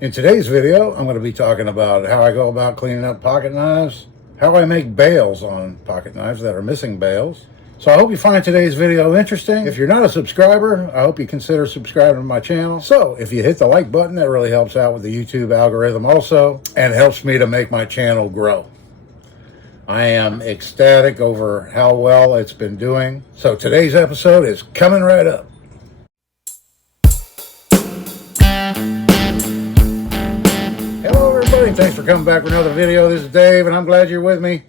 In today's video, I'm going to be talking about how I go about cleaning up pocket knives, how I make bails on pocket knives that are missing bails. So I hope you find today's video interesting. If you're not a subscriber, I hope you consider subscribing to my channel. So if you hit the like button, that really helps out with the YouTube algorithm also, and helps me to make my channel grow. I am ecstatic over how well it's been doing. So today's episode is coming right up. Hello everybody, thanks for coming back for another video. This is Dave and I'm glad you're with me.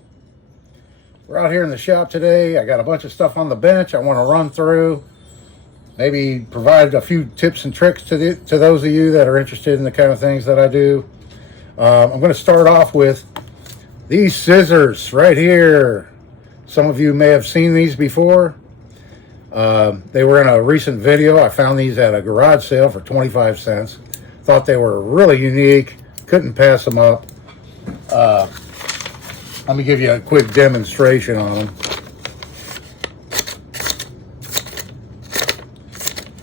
We're out here in the shop today. I got a bunch of stuff on the bench I want to run through. Maybe provide a few tips and tricks to those of you that are interested in the kind of things that I do. I'm going to start off with these scissors right here. Some of you may have seen these before. They were in a recent video. I found these at a garage sale for 25 cents. Thought they were really unique. Couldn't pass them up. Let me give you a quick demonstration on them.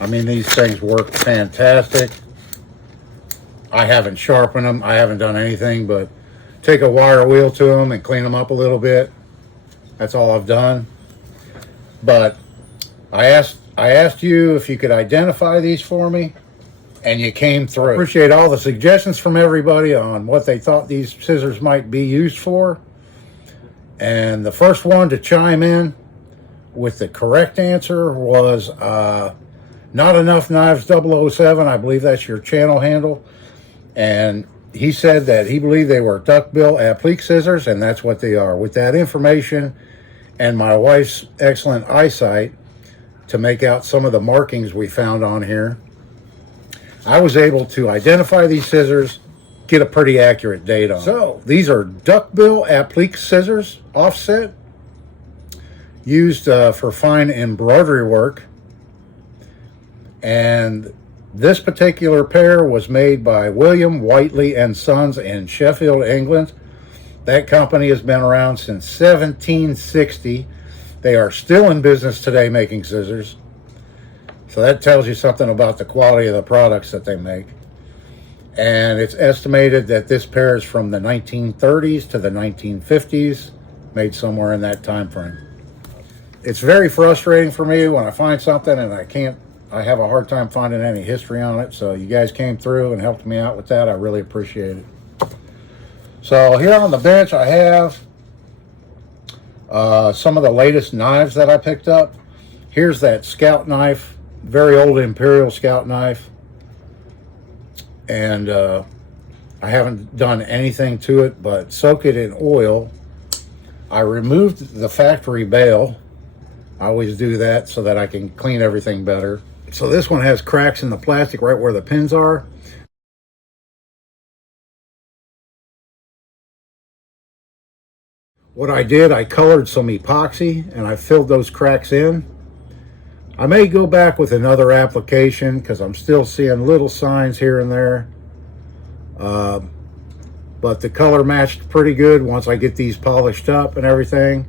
I mean, these things work fantastic. I haven't sharpened them. I haven't done anything but take a wire wheel to them and clean them up a little bit. That's all I've done. But I asked you if you could identify these for me, and you came through. Appreciate all the suggestions from everybody on what they thought these scissors might be used for. And the first one to chime in with the correct answer was Not Enough Knives 007. I believe that's your channel handle. And he said that he believed they were duckbill applique scissors, and that's what they are. With that information and my wife's excellent eyesight to make out some of the markings we found on here, I was able to identify these scissors, get a pretty accurate date on. So these are duckbill applique scissors, offset, used for fine embroidery work. And this particular pair was made by William Whiteley and Sons in Sheffield, England. That company has been around since 1760. They are still in business today making scissors. So that tells you something about the quality of the products that they make. And it's estimated that this pair is from the 1930s to the 1950s, made somewhere in that time frame. It's very frustrating for me when I find something and I have a hard time finding any history on it. So you guys came through and helped me out with that. I really appreciate it. So here on the bench I have some of the latest knives that I picked up. Here's that Scout knife, very old Imperial Scout knife. And I haven't done anything to it but soak it in oil. I removed the factory bail. I always do that so that I can clean everything better. So this one has cracks in the plastic right where the pins are. What I did, I colored some epoxy and I filled those cracks in. I may go back with another application because I'm still seeing little signs here and there. But the color matched pretty good once I get these polished up and everything.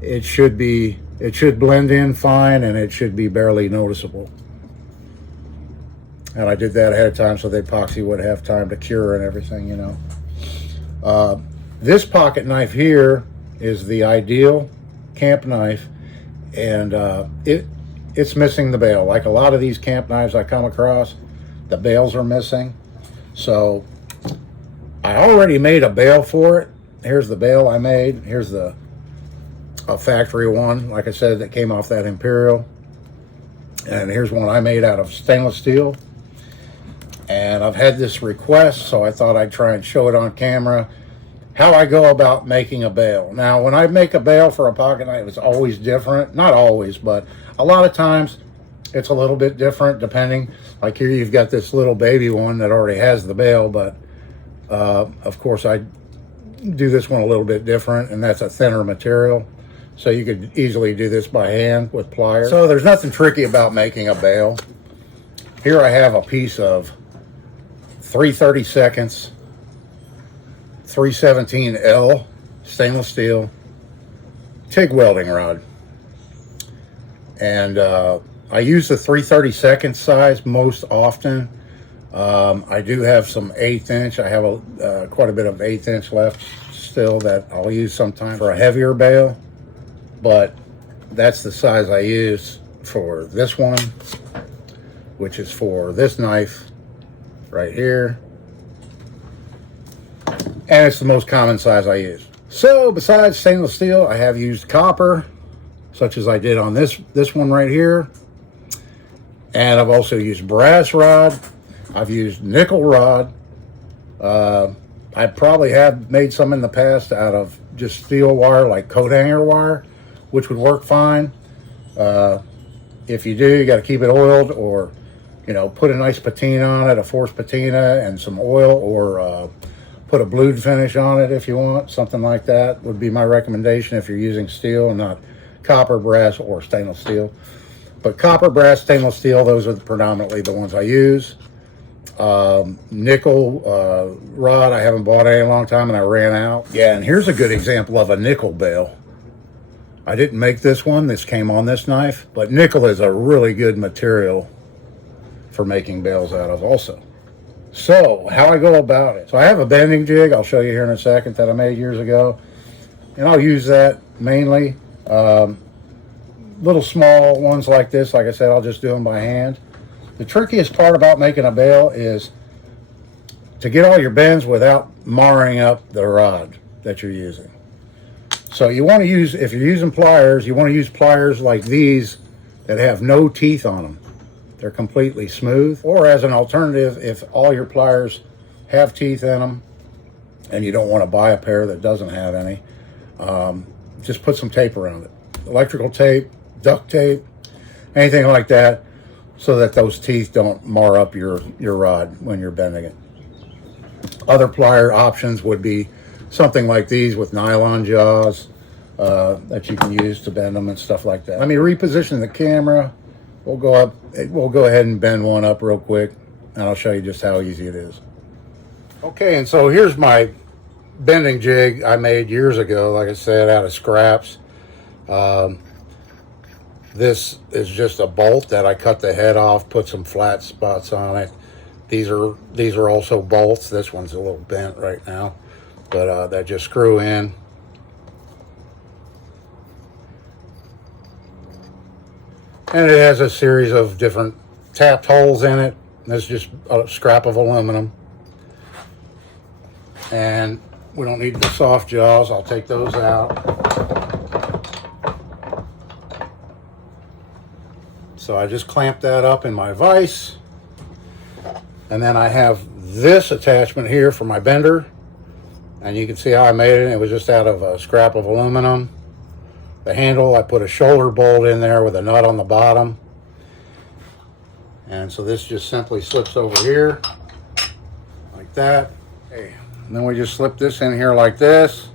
It should blend in fine and it should be barely noticeable. And I did that ahead of time so the epoxy would have time to cure and everything, you know. This pocket knife here is the ideal camp knife, and it's missing the bail. Like a lot of these camp knives I come across, the bails are missing. So I already made a bail for it. Here's the bail I made. Here's a factory one, like I said, that came off that Imperial. And here's one I made out of stainless steel. And I've had this request, so I thought I'd try and show it on camera, how I go about making a bail. Now, when I make a bail for a pocket knife, it's always different. Not always, but a lot of times it's a little bit different depending. Like here you've got this little baby one that already has the bail, but of course I do this one a little bit different, and that's a thinner material. So you could easily do this by hand with pliers. So there's nothing tricky about making a bail. Here I have a piece of 3/32 317L stainless steel TIG welding rod. And I use the 3/32 size most often I do have some 1/8 inch. I have quite a bit of 1/8 inch left still that I'll use sometime for a heavier bale, but that's the size I use for this one, which is for this knife right here, and it's the most common size I use. So besides stainless steel, I have used copper, such as I did on this one right here, and I've also used brass rod. I've used nickel rod. I probably have made some in the past out of just steel wire, like coat hanger wire, which would work fine. If you do, you got to keep it oiled, or put a nice patina on it, a forced patina and some oil, or put a blued finish on it if you want. Something like that would be my recommendation if you're using steel and not copper, brass, or stainless steel. But copper, brass, stainless steel, those are predominantly the ones I use. Nickel rod, I haven't bought any in a long time, and I ran out. Yeah, and here's a good example of a nickel bale. I didn't make this one. This came on this knife, but nickel is a really good material for making bales out of also. So how I go about it. So I have a bending jig, I'll show you here in a second, that I made years ago, and I'll use that mainly. Little small ones like this, like I said, I'll just do them by hand. The trickiest part about making a bale is to get all your bends without marring up the rod that you're using. So you want to use, if you're using pliers, you want to use pliers like these that have no teeth on them. They're completely smooth. Or as an alternative, if all your pliers have teeth in them and you don't want to buy a pair that doesn't have any, just put some tape around it. Electrical tape, duct tape, anything like that, so that those teeth don't mar up your rod when you're bending it. Other plier options would be something like these with nylon jaws that you can use to bend them and stuff like that. Let me reposition the camera. We'll go ahead and bend one up real quick, and I'll show you just how easy it is. Okay, and so here's my bending jig I made years ago, like I said, out of scraps. This is just a bolt that I cut the head off, put some flat spots on it. These are also bolts. This one's a little bent right now, but that just screw in. And it has a series of different tapped holes in it. This is just a scrap of aluminum. And we don't need the soft jaws. I'll take those out. So I just clamp that up in my vise. And then I have this attachment here for my bender. And you can see how I made it. It was just out of a scrap of aluminum. The handle, I put a shoulder bolt in there with a nut on the bottom. And so this just simply slips over here like that. Okay. And then we just slip this in here like this.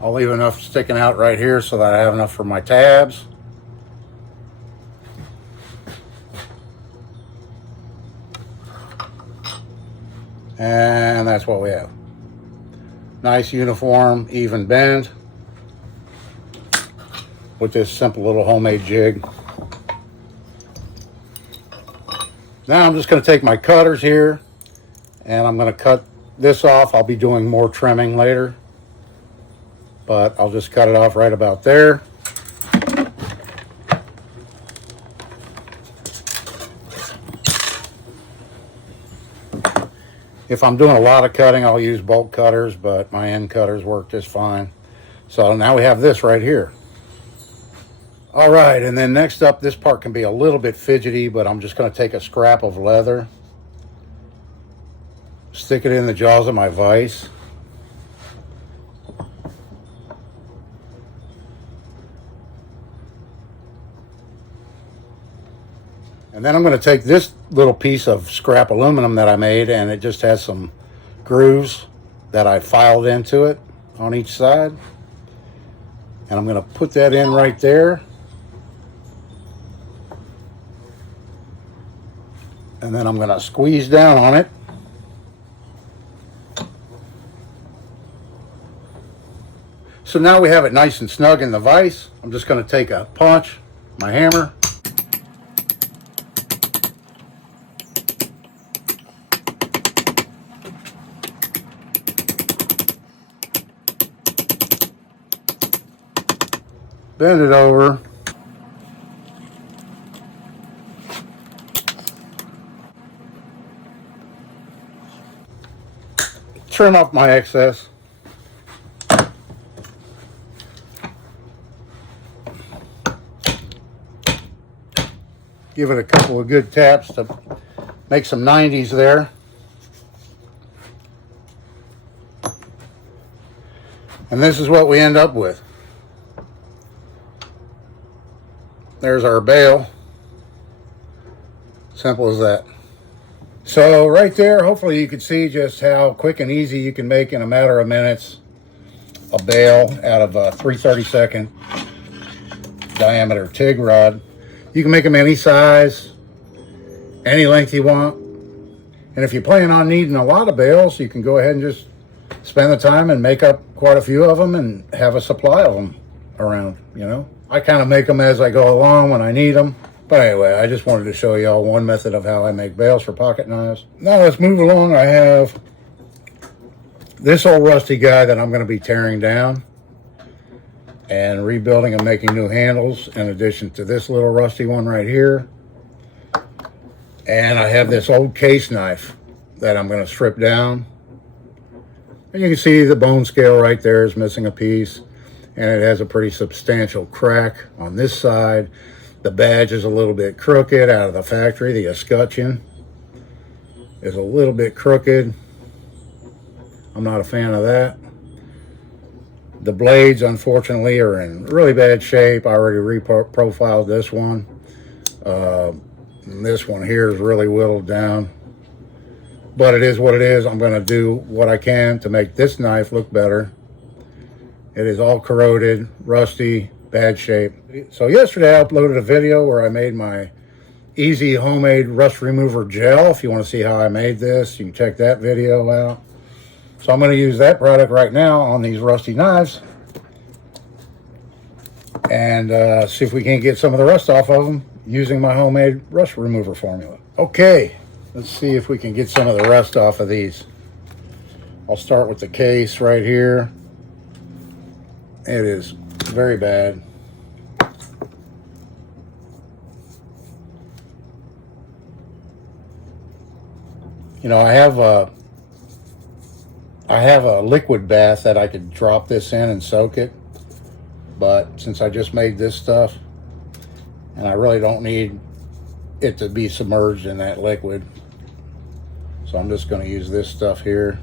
I'll leave enough sticking out right here so that I have enough for my tabs. And that's what we have. Nice, uniform, even bend with this simple little homemade jig. Now I'm just going to take my cutters here and I'm going to cut this off. I'll be doing more trimming later, but I'll just cut it off right about there. If I'm doing a lot of cutting, I'll use bolt cutters, but my end cutters work just fine. So now we have this right here. All right, and then next up, this part can be a little bit fidgety, but I'm just going to take a scrap of leather, stick it in the jaws of my vise. And then I'm going to take this little piece of scrap aluminum that I made, and it just has some grooves that I filed into it on each side. And I'm going to put that in right there. And then I'm going to squeeze down on it. So now we have it nice and snug in the vise. I'm just going to take a punch, my hammer, bend it over. Trim off my excess. Give it a couple of good taps to make some 90s there. And this is what we end up with. There's our bail. Simple as that. So right there, hopefully you can see just how quick and easy you can make in a matter of minutes a bail out of a 3/32 diameter TIG rod. You can make them any size, any length you want. And if you plan on needing a lot of bails, you can go ahead and just spend the time and make up quite a few of them and have a supply of them around, you know. I kind of make them as I go along when I need them. But anyway, I just wanted to show y'all one method of how I make bails for pocket knives. Now let's move along. I have this old rusty guy that I'm going to be tearing down and rebuilding and making new handles, in addition to this little rusty one right here. And I have this old case knife that I'm going to strip down. And you can see the bone scale right there is missing a piece, and it has a pretty substantial crack on this side. The badge is a little bit crooked out of the factory. The escutcheon is a little bit crooked. I'm not a fan of that. The blades, unfortunately, are in really bad shape. I already reprofiled this one. This one here is really whittled down. But it is what it is. I'm going to do what I can to make this knife look better. It is all corroded, rusty, bad shape. So yesterday I uploaded a video where I made my easy homemade rust remover gel. If you want to see how I made this, you can check that video out. So I'm going to use that product right now on these rusty knives and see if we can't get some of the rust off of them using my homemade rust remover formula. Okay, let's see if we can get some of the rust off of these. I'll start with the case right here. It is very bad. You know, I have a liquid bath that I could drop this in and soak it, but since I just made this stuff and I really don't need it to be submerged in that liquid, so I'm just going to use this stuff here.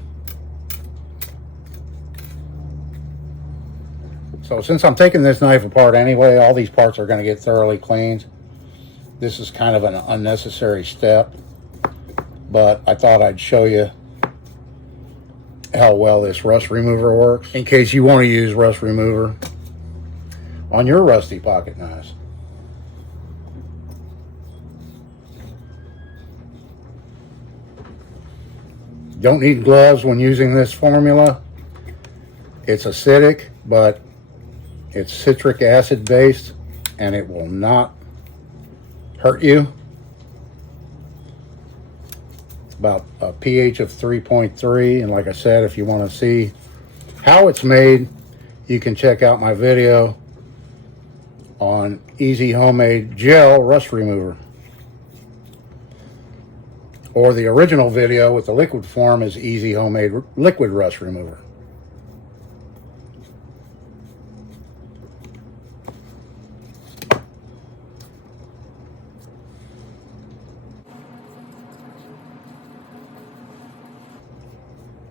So since I'm taking this knife apart anyway, all these parts are going to get thoroughly cleaned. This is kind of an unnecessary step, but I thought I'd show you how well this rust remover works in case you want to use rust remover on your rusty pocket knives. Don't need gloves when using this formula. It's acidic, but it's citric acid based and it will not hurt you. About a pH of 3.3, and like I said, if you want to see how it's made, you can check out my video on easy homemade gel rust remover, or the original video with the liquid form is easy homemade liquid rust remover.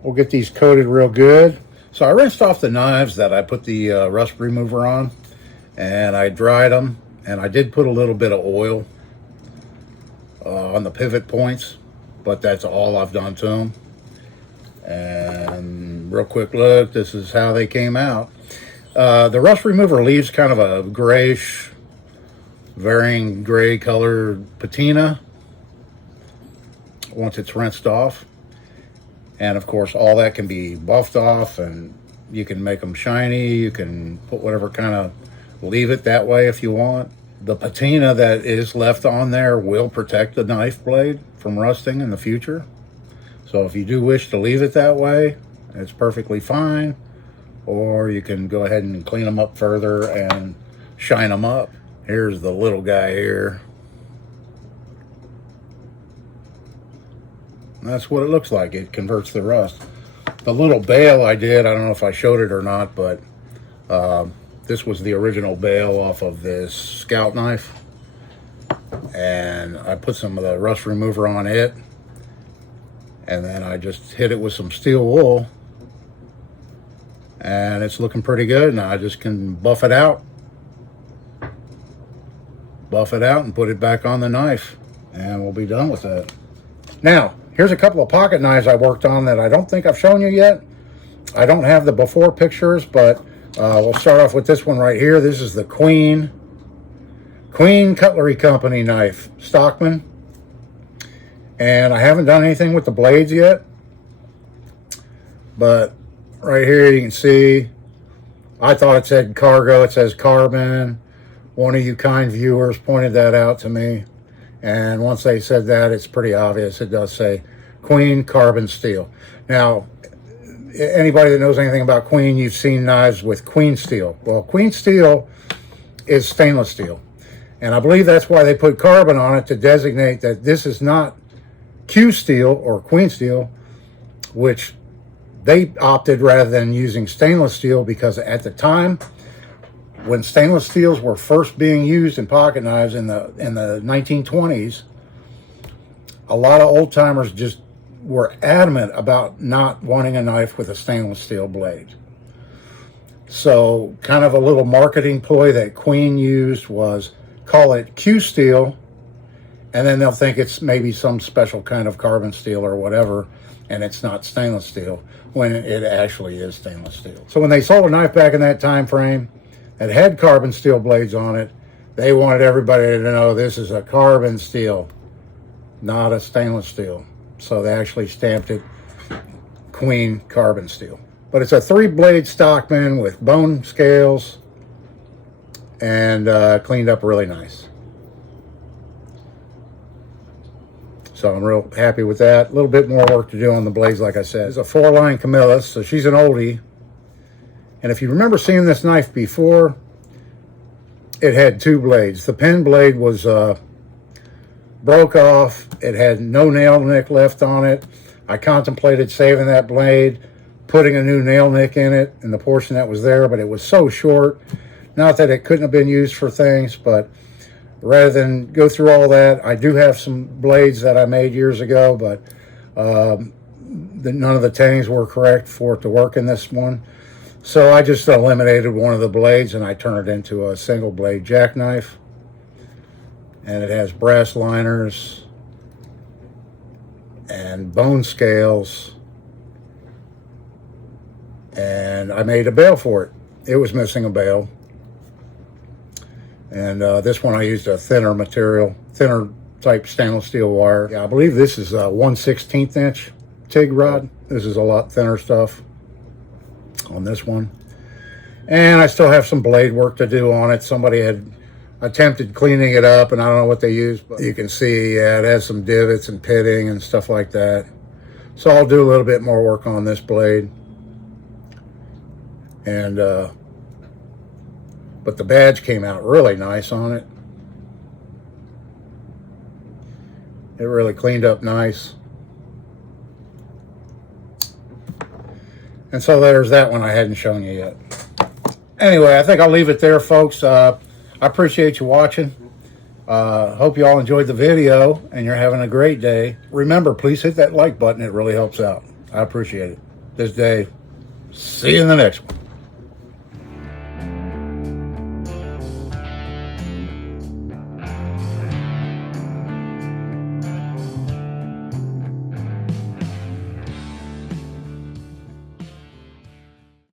We'll get these coated real good. So I rinsed off the knives that I put the rust remover on, and I dried them, and I did put a little bit of oil on the pivot points, but that's all I've done to them. And real quick look, this is how they came out. The rust remover leaves kind of a grayish, varying gray colored patina once it's rinsed off. And of course, all that can be buffed off, and you can make them shiny. You can put whatever kind of, leave it that way if you want. The patina that is left on there will protect the knife blade from rusting in the future. So if you do wish to leave it that way, it's perfectly fine. Or you can go ahead and clean them up further and shine them up. Here's the little guy here. That's what it looks like. It converts the rust. The little bail I did, I don't know if I showed it or not, but this was the original bail off of this Scout knife. And I put some of the rust remover on it. And then I just hit it with some steel wool. And it's looking pretty good. Now I just can buff it out. Buff it out and put it back on the knife. And we'll be done with that. Now, here's a couple of pocket knives I worked on that I don't think I've shown you yet. I don't have the before pictures, but we'll start off with this one right here. This is the Queen Cutlery Company knife, Stockman. And I haven't done anything with the blades yet. But right here you can see, I thought it said cargo, it says carbon. One of you kind viewers pointed that out to me. And once they said that, it's pretty obvious. It does say Queen carbon steel. Now, anybody that knows anything about Queen, you've seen knives with Queen steel. Well, Queen steel is stainless steel. And I believe that's why they put carbon on it, to designate that this is not Q steel or Queen steel, which they opted rather than using stainless steel, because at the time when stainless steels were first being used in pocket knives in the 1920s, a lot of old timers just were adamant about not wanting a knife with a stainless steel blade. So kind of a little marketing ploy that Queen used was call it Q steel, and then they'll think it's maybe some special kind of carbon steel or whatever, and it's not stainless steel, when it actually is stainless steel. So when they sold a knife back in that time frame that had carbon steel blades on it, they wanted everybody to know this is a carbon steel, not a stainless steel. So they actually stamped it Queen carbon steel. But it's a 3-blade Stockman with bone scales, and cleaned up really nice. So I'm real happy with that. A little bit more work to do on the blades, like I said. It's a 4-line Camillus, so she's an oldie. And if you remember seeing this knife before, it had 2 blades. The pen blade was broke off. It had no nail nick left on it. I contemplated saving that blade, putting a new nail nick in it, in the portion that was there, but it was so short. Not that it couldn't have been used for things, but rather than go through all that, I do have some blades that I made years ago, but none of the tangs were correct for it to work in this one. So I just eliminated one of the blades and I turned it into a single blade jackknife. And it has brass liners and bone scales. And I made a bail for it. It was missing a bail. And this one I used a thinner material, thinner type stainless steel wire. Yeah, I believe this is a 1/16 inch TIG rod. This is a lot thinner stuff on this one. And I still have some blade work to do on it. Somebody had attempted cleaning it up, and I don't know what they used, but you can see, yeah, it has some divots and pitting and stuff like that. So I'll do a little bit more work on this blade. And but the badge came out really nice on it. It really cleaned up nice. And so there's that one I hadn't shown you yet. Anyway, I think I'll leave it there, folks. I appreciate you watching. Hope you all enjoyed the video and you're having a great day. Remember, please hit that like button. It really helps out. I appreciate it. This day. See you in the next one.